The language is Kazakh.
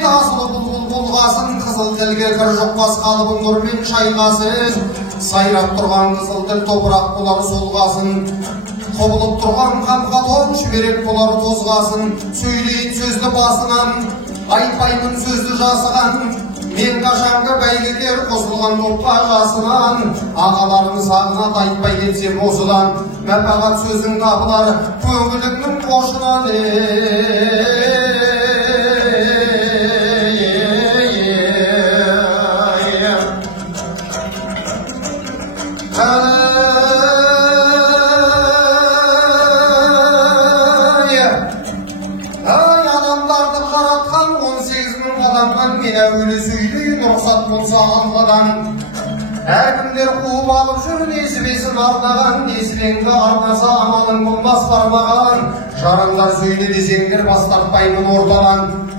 бет асылы бұлбұл болғасын, қызыл тілге кір жұқпас қалыбын нұрмен шайғасын, сайрап тұрған қызыл тіл топырақ болар солғасын, құбылып тұрған қанға тон жіберек болар тозғасын, сөйлейін сөзді басынан, айтпаймын сөзді жасыған, мен қашанғы бәйгекер қосылған топқа жасынан, ағаларым сағынат айтпай кетсем осыдан, мәпағат сөздің табылар көңіліңнің қошынан. Адамдарды қаратқан 18.000 қадамнан мен әуелі сөйлейін рұқсат болса алладан. Әкімдер қуып алып жүр несібесін ардаған, несібеңді арнаса амалың болмас бармаған. Жарандар сөйле десеңдер бас тартпаймын ортадан.